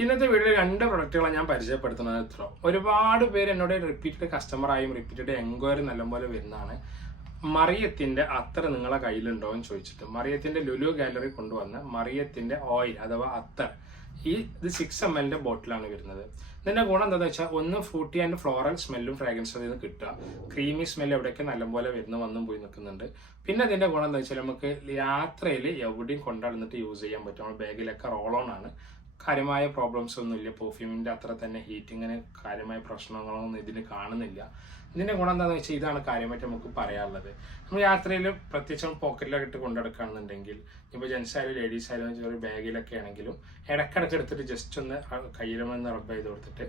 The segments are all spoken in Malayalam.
ഇന്നത്തെ വീഡിയോയിൽ 2 പ്രൊഡക്റ്റുകളാണ് ഞാൻ പരിചയപ്പെടുത്തുന്നത്. ഇത്ര ഒരുപാട് പേര് എന്നോട് റിപ്പീറ്റഡ് കസ്റ്റമറായും റിപ്പീറ്റഡ് എൻക്വയറി നല്ലപോലെ വരുന്നതാണ്. മറിയത്തിന്റെ അത്തർ നിങ്ങളെ കയ്യിലുണ്ടോ എന്ന് ചോദിച്ചിട്ട് മറിയത്തിന്റെ ലുലു ഗാലറി കൊണ്ടുവന്ന മറിയത്തിന്റെ ഓയിൽ അഥവാ അത്തർ ഇത് 6 ml ബോട്ടിലാണ് വരുന്നത്. ഇതിന്റെ ഗുണം എന്താണെന്ന് വെച്ചാൽ ഒന്ന് ഫ്രൂട്ടി ആൻഡ് ഫ്ലോറൽ സ്മെല്ലും ഫ്രാഗ്രൻസും അതിൽ നിന്ന് കിട്ടുക. ക്രീമി സ്മെല്ല് എവിടെയൊക്കെ നല്ലപോലെ വന്നും പോയി നിൽക്കുന്നുണ്ട്. പിന്നെ അതിന്റെ ഗുണം എന്താ വെച്ചാൽ നമുക്ക് യാത്രയിൽ എവിടെയും കൊണ്ടുവന്നിട്ട് യൂസ് ചെയ്യാൻ പറ്റും. നമ്മുടെ ബാഗിലൊക്കെ റോൾ ഓൺ ആണ്. കാര്യമായ പ്രോബ്ലംസ് ഒന്നുമില്ല. പെർഫ്യൂമിൻ്റെ അത്ര തന്നെ ഹീറ്റിങ്ങിന് കാര്യമായ പ്രശ്നങ്ങളൊന്നും ഇതിന് കാണുന്നില്ല. ഇതിൻ്റെ ഗുണം എന്താണെന്ന് വെച്ചാൽ ഇതാണ് കാര്യമായിട്ട് നമുക്ക് പറയാനുള്ളത്. നമ്മൾ യാത്രയിൽ പ്രത്യേകിച്ചും പോക്കറ്റിലൊക്കെ ഇട്ട് കൊണ്ടെടുക്കുകയാണെന്നുണ്ടെങ്കിൽ ഇപ്പോൾ ജെൻസ് ആയാലും ലേഡീസ് ആയാലും ചെറിയ ബാഗിലൊക്കെ ആണെങ്കിലും ഇടയ്ക്കിടയ്ക്ക് എടുത്തിട്ട് ജസ്റ്റ് ഒന്ന് കയ്യിലൊന്ന് റബ്ബ് ചെയ്ത് കൊടുത്തിട്ട്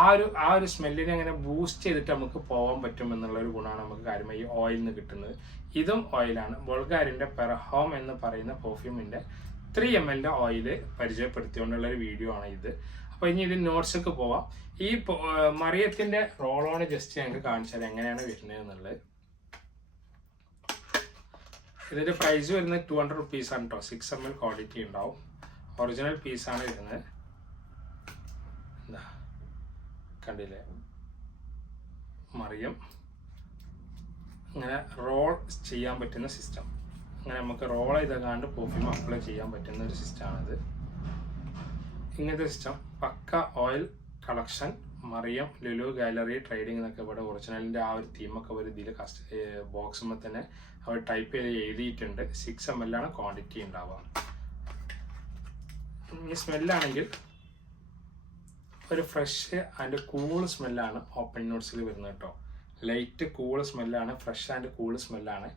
ആ ഒരു സ്മെല്ലിനെ അങ്ങനെ ബൂസ്റ്റ് ചെയ്തിട്ട് നമുക്ക് പോകാൻ പറ്റും എന്നുള്ളൊരു ഗുണമാണ് നമുക്ക് കാര്യമായി ഈ ഓയിലിൽ നിന്ന് കിട്ടുന്നത്. ഇതും ഓയിലാണ്. ബൾഗാരിൻ്റെ പെർഹോം എന്ന് പറയുന്ന പെർഫ്യൂമിൻ്റെ 3 ml ഓയിൽ പരിചയപ്പെടുത്തിക്കൊണ്ടുള്ള ഒരു വീഡിയോ ആണ് ഇത്. അപ്പോൾ ഇനി ഇത് നോട്ട്സൊക്കെ പോവാം. ഈ മറിയത്തിന്റെ റോൾ ഓൺ ജസ്റ്റ് ഞങ്ങൾക്ക് കാണിച്ചാൽ എങ്ങനെയാണ് വരുന്നത് എന്നുള്ളത്. ഇതിന്റെ പ്രൈസ് വരുന്നത് 200 rupees ആണ് കേട്ടോ. 6 ml ക്വാളിറ്റി ഉണ്ടാവും. ഒറിജിനൽ പീസാണ് വരുന്നത്. എന്താ കണ്ടില്ലേ, മറിയം ഇങ്ങനെ റോൾ ചെയ്യാൻ പറ്റുന്ന സിസ്റ്റം. അങ്ങനെ നമുക്ക് റോൾ ചെയ്തങ്ങാണ്ട് പെർഫ്യൂം അപ്ലൈ ചെയ്യാൻ പറ്റുന്ന ഒരു സിസ്റ്റമാണിത്. ഇങ്ങനത്തെ സിസ്റ്റം പക്ക ഓയിൽ കളക്ഷൻ മറിയം ലുലു ഗാലറി ട്രേഡിംഗ് എന്നൊക്കെ ഇവിടെ ഒറിജിനലിൻ്റെ ആ ഒരു തീമൊക്കെ ഒരു ഇതിൽ ബോക്സുമ്പോൾ തന്നെ അവർ ടൈപ്പ് ചെയ്ത് എഴുതിയിട്ടുണ്ട്. 6 ml ആണ് ക്വാണ്ടിറ്റി ഉണ്ടാവുക. ഈ സ്മെല്ലാണെങ്കിൽ ഒരു ഫ്രഷ് ആൻഡ് കൂൾ സ്മെല്ലാണ് ഓപ്പൺ നോട്ട്സിൽ വരുന്നത് കേട്ടോ. ലൈറ്റ് കൂൾ സ്മെല്ലാണ്, ഫ്രഷ് ആൻഡ് കൂൾ സ്മെല്ലാണ്.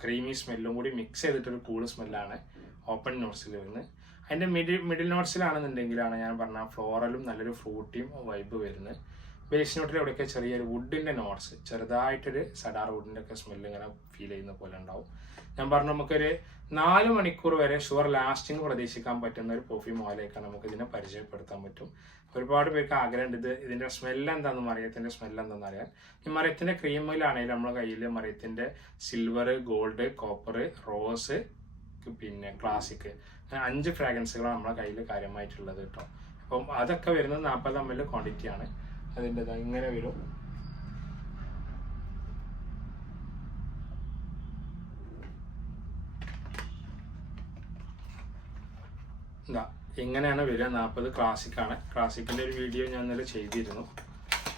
ക്രീമി സ്മെല്ലും കൂടി മിക്സ് ചെയ്തിട്ടൊരു കൂൾ സ്മെല്ലാണ് ഓപ്പൺ നോട്ട്സിൽ വരുന്നത്. അതിൻ്റെ മിഡിൽ നോട്ട്സിലാണെന്നുണ്ടെങ്കിലാണ് ഞാൻ പറഞ്ഞ ഫ്ലോറലും നല്ലൊരു ഫ്രൂട്ടിയും വൈബ് വരുന്നത്. ബേസ് നോട്ടിൽ എവിടെയൊക്കെ ചെറിയൊരു വുഡിൻ്റെ നോട്ട്സ്, ചെറുതായിട്ടൊരു സഡാർ വുഡിൻ്റെ ഒക്കെ സ്മെല്ല് ഇങ്ങനെ ഫീൽ ചെയ്യുന്ന പോലെ ഉണ്ടാവും. ഞാൻ പറഞ്ഞു നമുക്കൊരു 4 മണിക്കൂർ വരെ ഷുവർ ലാസ്റ്റിംഗ് പ്രതീക്ഷിക്കാൻ പറ്റുന്ന ഒരു പെർഫ്യൂം ഓയിലേക്കാണ് നമുക്ക് ഇതിനെ പരിചയപ്പെടുത്താൻ പറ്റും. ഒരുപാട് പേർക്ക് ആഗ്രഹമുണ്ട് ഇതിൻ്റെ സ്മെല്ല് എന്താണെന്ന്, മറിയത്തിൻ്റെ സ്മെല്ല് എന്താണെന്ന് അറിയാൻ. ഈ മറിയത്തിൻ്റെ ക്രീമിലാണെങ്കിലും നമ്മുടെ കയ്യിൽ മറിയത്തിൻ്റെ സിൽവർ, ഗോൾഡ്, കോപ്പർ, റോസ്, പിന്നെ ക്ലാസിക്, 5 ഫ്രാഗ്രൻസുകളാണ് നമ്മുടെ കയ്യിൽ കാര്യമായിട്ടുള്ളത് കേട്ടോ. അപ്പം അതൊക്കെ വരുന്നത് 40 ml ക്വാണ്ടിറ്റിയാണ്. അതിൻ്റെ ഇങ്ങനെ വരും. എന്താ ഇങ്ങനെയാണ് വരിക. 40 ക്ലാസിക്കാണ്. ക്ലാസിക്കിൻ്റെ ഒരു വീഡിയോ ഞാൻ ഇന്നലെ ചെയ്തിരുന്നു.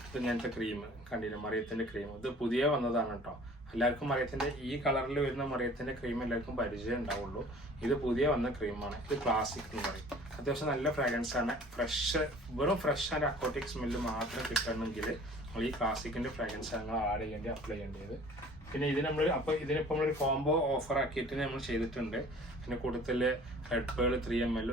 ഇത് ഇങ്ങനത്തെ ക്രീം കണ്ടില്ല, മറിയത്തിൻ്റെ ക്രീം. ഇത് പുതിയ വന്നതാണ് കേട്ടോ. എല്ലാവർക്കും മറിയത്തിൻ്റെ ഈ കളറിൽ വരുന്ന മറിയത്തിൻ്റെ ക്രീം എല്ലാവർക്കും പരിചയം ഉണ്ടാവുള്ളൂ. ഇത് പുതിയ വന്ന ക്രീമാണ്. ഇത് ക്ലാസിക് എന്ന് പറയും. അത്യാവശ്യം നല്ല ഫ്രാഗ്രൻസ് ആണ്. വെറും ഫ്രഷ് ആൻഡ് അക്കോട്ടിക് സ്മെല്ല് മാത്രം കിട്ടണമെങ്കിൽ നമ്മൾ ഈ ക്ലാസിക്കിൻ്റെ ഫ്രാഗ്രൻസ് ഞങ്ങൾ ആഡ് ചെയ്യേണ്ടി അപ്ലൈ ചെയ്യേണ്ടത്. പിന്നെ ഇതിന് ഇതിനിപ്പോൾ നമ്മളൊരു കോംബോ ഓഫർ ആക്കിയിട്ട് നമ്മൾ ചെയ്തിട്ടുണ്ട്. പിന്നെ കൂടുതൽ റെഡ് പേൾ 3 ml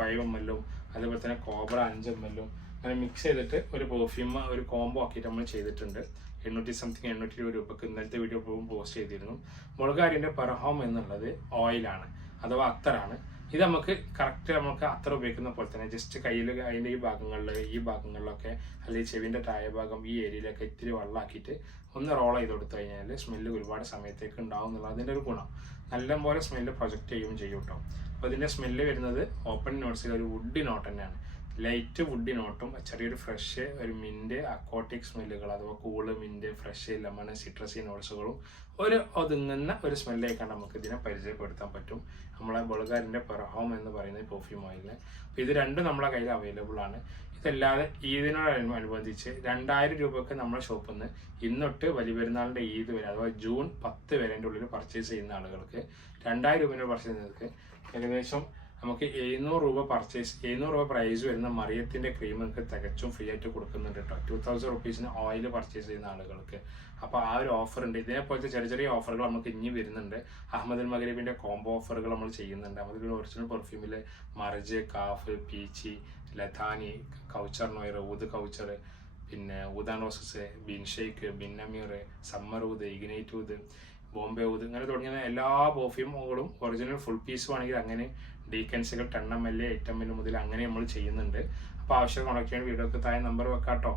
5 ml അതേപോലെ തന്നെ കോബ്ര 5 ml അങ്ങനെ മിക്സ് ചെയ്തിട്ട് ഒരു പെർഫ്യൂം ഒരു കോംബോ ആക്കിയിട്ട് നമ്മൾ ചെയ്തിട്ടുണ്ട്. 820 രൂപക്ക് ഇന്നലത്തെ വീഡിയോ പോസ്റ്റ് ചെയ്തിരുന്നു. ബൾഗാരിൻ്റെ പെർഹോം എന്നുള്ളത് ഓയിലാണ് അഥവാ അത്തറാണ്. ഇത് നമുക്ക് കറക്റ്റ് നമുക്ക് അത്തർ ഉപയോഗിക്കുന്ന പോലെ തന്നെ ജസ്റ്റ് കയ്യിൽ അതിൻ്റെ ഈ ഭാഗങ്ങളിലൊക്കെ അല്ലെങ്കിൽ ചെവിൻ്റെ താഴെ ഭാഗം ഈ ഏരിയയിലൊക്കെ ഇത്തിരി വെള്ളമാക്കിയിട്ട് ഒന്ന് റോൾ ചെയ്ത് കൊടുത്തു കഴിഞ്ഞാൽ സ്മെല്ല് ഒരുപാട് സമയത്തേക്ക് ഉണ്ടാവും എന്നുള്ളത് അതിൻ്റെ ഒരു ഗുണം. നല്ലപോലെ സ്മെല്ല് പ്രൊജക്റ്റ് ചെയ്യുകയും ചെയ്യും കേട്ടോ. അപ്പോൾ ഇതിൻ്റെ സ്മെല്ല് വരുന്നത് ഓപ്പൺ നോട്ട്സിൽ ഒരു വുഡി നോട്ട് തന്നെയാണ്. ലൈറ്റ് വുഡി നോട്ടും ചെറിയൊരു ഫ്രഷ് ഒരു മിൻറ്റ് അക്വാട്ടിക് സ്മെല്ലുകൾ അഥവാ cool, mint, fresh, lemon, citrusy നോട്ട്സുകളും ഒരു ഒതുങ്ങുന്ന ഒരു സ്മെല്ലേക്കാണ് നമുക്ക് ഇതിനെ പരിചയപ്പെടുത്താൻ പറ്റും. നമ്മളെ ബൾഗാരിൻ്റെ പെർഹോം എന്ന് പറയുന്ന പെർഫ്യൂം ഓയിലിന്. അപ്പോൾ ഇത് രണ്ടും നമ്മളെ കയ്യിൽ അവൈലബിൾ ആണ്. ഇതല്ലാതെ ഈദിനോടനുബന്ധിച്ച് 2000 രൂപക്ക് നമ്മുടെ ഷോപ്പിൽ നിന്ന് ഇന്നൊട്ട് വലിയ പെരുന്നാളിൻ്റെ ഈദ് വരെ അഥവാ ജൂൺ 10 വരെൻ്റെ ഉള്ളിൽ പർച്ചേസ് ചെയ്യുന്ന ആളുകൾക്ക് 2000 രൂപേൻ്റെ പർച്ചേസ് ചെയ്യുന്നവർക്ക് ഏകദേശം നമുക്ക് 700 രൂപ പ്രൈസ് വരുന്ന മറിയത്തിൻ്റെ ക്രീം നമുക്ക് തികച്ചും ഫ്രീ ആയിട്ട് കൊടുക്കുന്നുണ്ട് കേട്ടോ. 2000 റുപ്പീസിന് ഓയിൽ പർച്ചേസ് ചെയ്യുന്ന ആളുകൾക്ക്. അപ്പോൾ ആ ഒരു ഓഫർ ഉണ്ട്. ഇതേപോലത്തെ ചെറിയ ഓഫറുകൾ നമുക്ക് ഇനി വരുന്നുണ്ട്. അഹമ്മദുൽ മഗ്രിബിൻ്റെ കോംബോ ഓഫറുകൾ നമ്മൾ ചെയ്യുന്നുണ്ട്. അഹമ്മദുൽ ഒറിജിനൽ പെർഫ്യൂമിൽ മർജ്, കാഫ്, പീച്ചി, ലഥാനി, കൗച്ചർ നോയർ, ഊദ് കൗച്ചർ, പിന്നെ ഊദാൻ റോസസ്, ബിൻ ഷെയ്ക്ക്, ബിൻ അമീർ, സമ്മർ ഊദ്, ഇഗ്നൈറ്റ് ഊദ്, ബോംബെ ഊദ് ഇങ്ങനെ തുടങ്ങിയ എല്ലാ പെർഫ്യൂമുകളും ഒറിജിനൽ ഫുൾ പീസും ആണെങ്കിൽ അങ്ങനെ ഡീക്കൻസുകൾ 10 ml 8 ml മുതൽ അങ്ങനെ നമ്മൾ ചെയ്യുന്നുണ്ട്. അപ്പോൾ ആവശ്യം കോൺടാക്ട് ചെയ്യാൻ വീഡിയോക്ക് താഴെ നമ്പർ വെക്കാം കേട്ടോ.